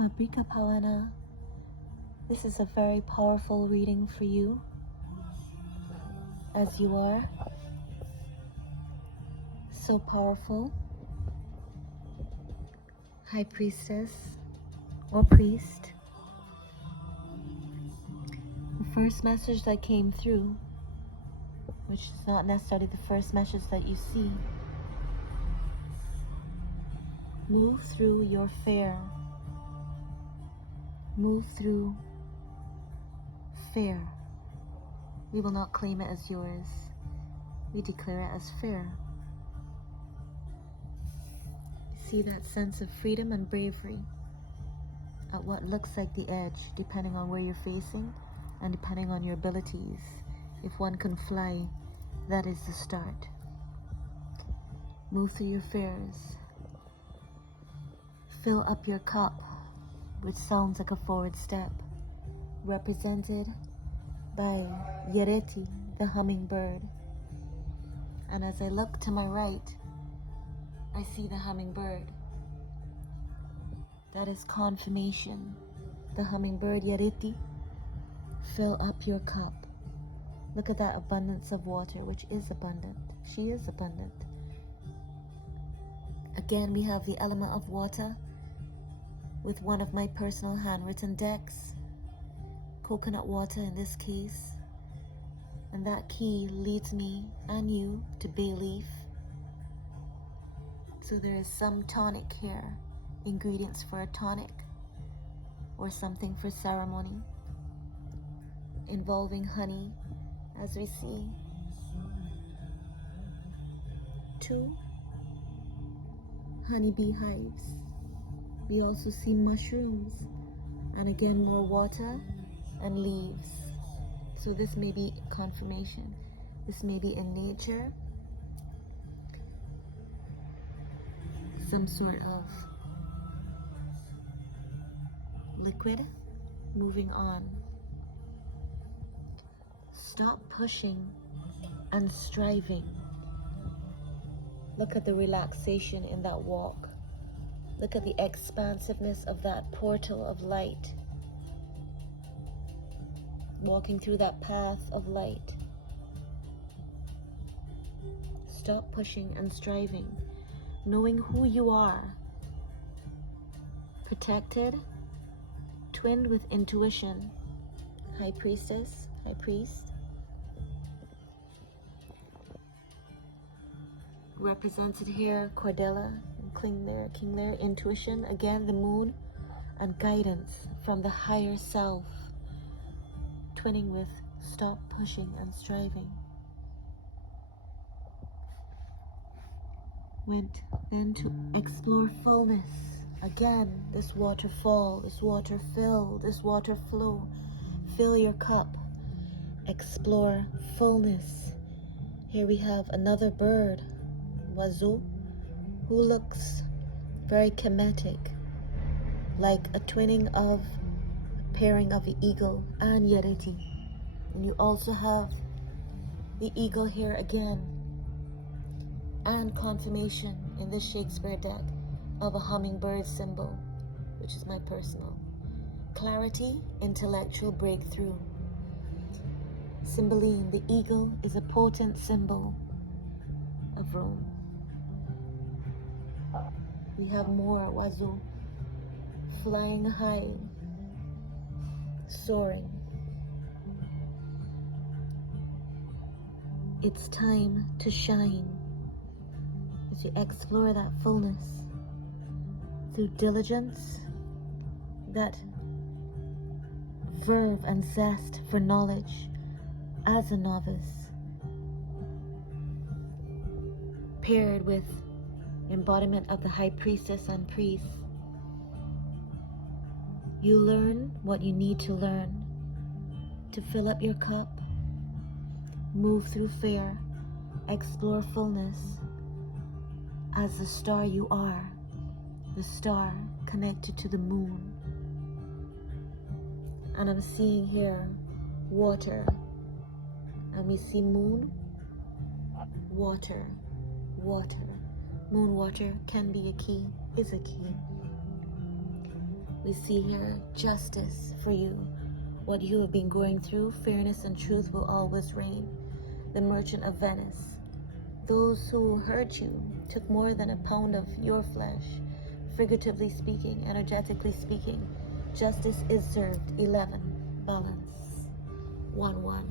Mabrika Pawana, this is a very powerful reading for you, as you are so powerful, High Priestess or Priest. The first message that came through, which is not necessarily the first message that you see, move through your fear. Move through fear. We will not claim it as yours. We declare it as fair. See that sense of freedom and bravery at what looks like the edge, depending on where you're facing and depending on your abilities. If one can fly, that is the start. Move through your fears. Fill up your cup, which sounds like a forward step, represented by Yereti, the hummingbird. And as I look to my right, I see the hummingbird. That is confirmation. The hummingbird Yereti, fill up your cup. Look at that abundance of water, which is abundant. She is abundant. Again, we have the element of water with one of my personal handwritten decks, coconut water in this case, and that key leads me and you to bay leaf. So there is some tonic here, ingredients for a tonic or something for ceremony, involving honey, as we see 2 honeybee hives. We also see mushrooms, and again more water and leaves. So this may be confirmation. This may be in nature, some sort of liquid. Moving on. Stop pushing and striving. Look at the relaxation in that walk. Look at the expansiveness of that portal of light. Walking through that path of light. Stop pushing and striving. Knowing who you are. Protected, twinned with intuition. High Priestess, High Priest. Represented here, Cordelia, King there, intuition, again the moon, and guidance from the higher self, twinning with stop pushing and striving. Went then to explore fullness. Again, this waterfall, this water fill, this water flow. Fill your cup. Explore fullness. Here we have another bird, Wazoo, who looks very chemetic, like a twinning of a pairing of the eagle and Yereti. And you also have the eagle here again, and confirmation in this Shakespeare deck of a hummingbird symbol, which is my personal. Clarity, intellectual breakthrough. Cymbeline, the eagle, is a potent symbol of Rome. We have more Wazoo, flying high, soaring. It's time to shine as you explore that fullness through diligence, that verve and zest for knowledge as a novice, paired with embodiment of the High Priestess and Priest. You learn what you need to learn to fill up your cup, move through fear, explore fullness as the star you are, the star connected to the moon. And I'm seeing here water, and we see moon, water, water. Moon water can be a key, is a key. We see here justice for you. What you have been going through, fairness and truth will always reign. The Merchant of Venice. Those who hurt you took more than a pound of your flesh. Figuratively speaking, energetically speaking, justice is served. 11. Balance. 1-1.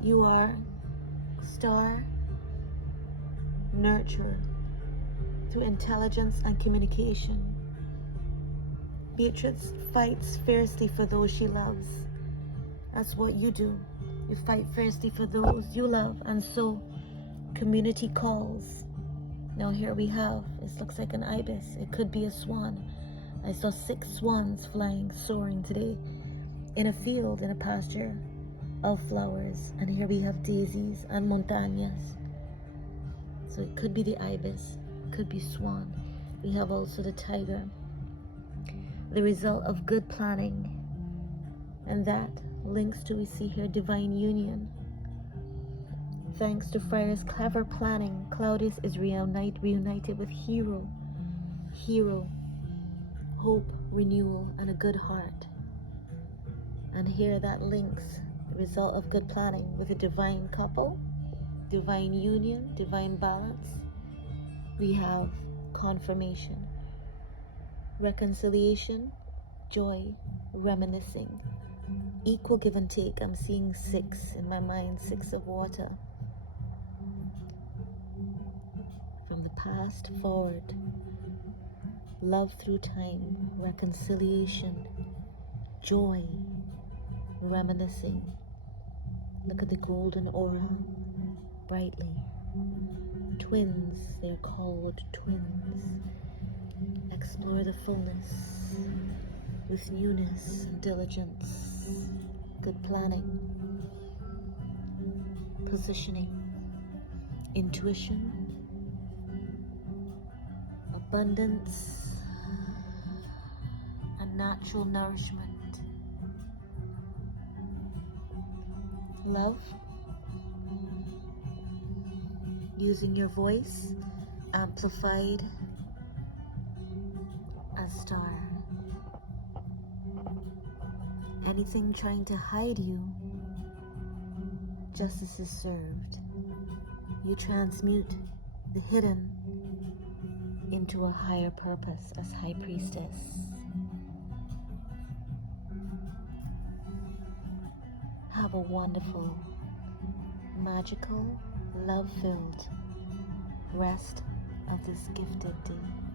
You are star nurturer through intelligence and communication. Beatrice fights fiercely for those she loves. That's what you do. You fight fiercely for those you love, and so community calls. Now here we have, it looks like an ibis. It could be a swan. I saw 6 swans flying, soaring today in a field, in a pasture of flowers. And here we have daisies and montañas. So it could be the ibis, could be swan. We have also the tiger. The result of good planning. And that links to, we see here, divine union. Thanks to Friar's clever planning, Claudius is reunited with Hero, hope, renewal, and a good heart. And here that links the result of good planning with a divine couple, divine union, divine balance. We have confirmation, reconciliation, joy, reminiscing, equal give and take. I'm seeing 6 in my mind, 6 of water. From the past forward, love through time, reconciliation, joy, reminiscing. Look at the golden aura, brightly. Twins, they're called twins. Explore the fullness with newness and diligence, good planning, positioning, intuition, abundance, and natural nourishment. Love, using your voice, amplified as star. Anything trying to hide you, justice is served. You transmute the hidden into a higher purpose as High Priestess. Have a wonderful, magical, love-filled rest of this gifted day.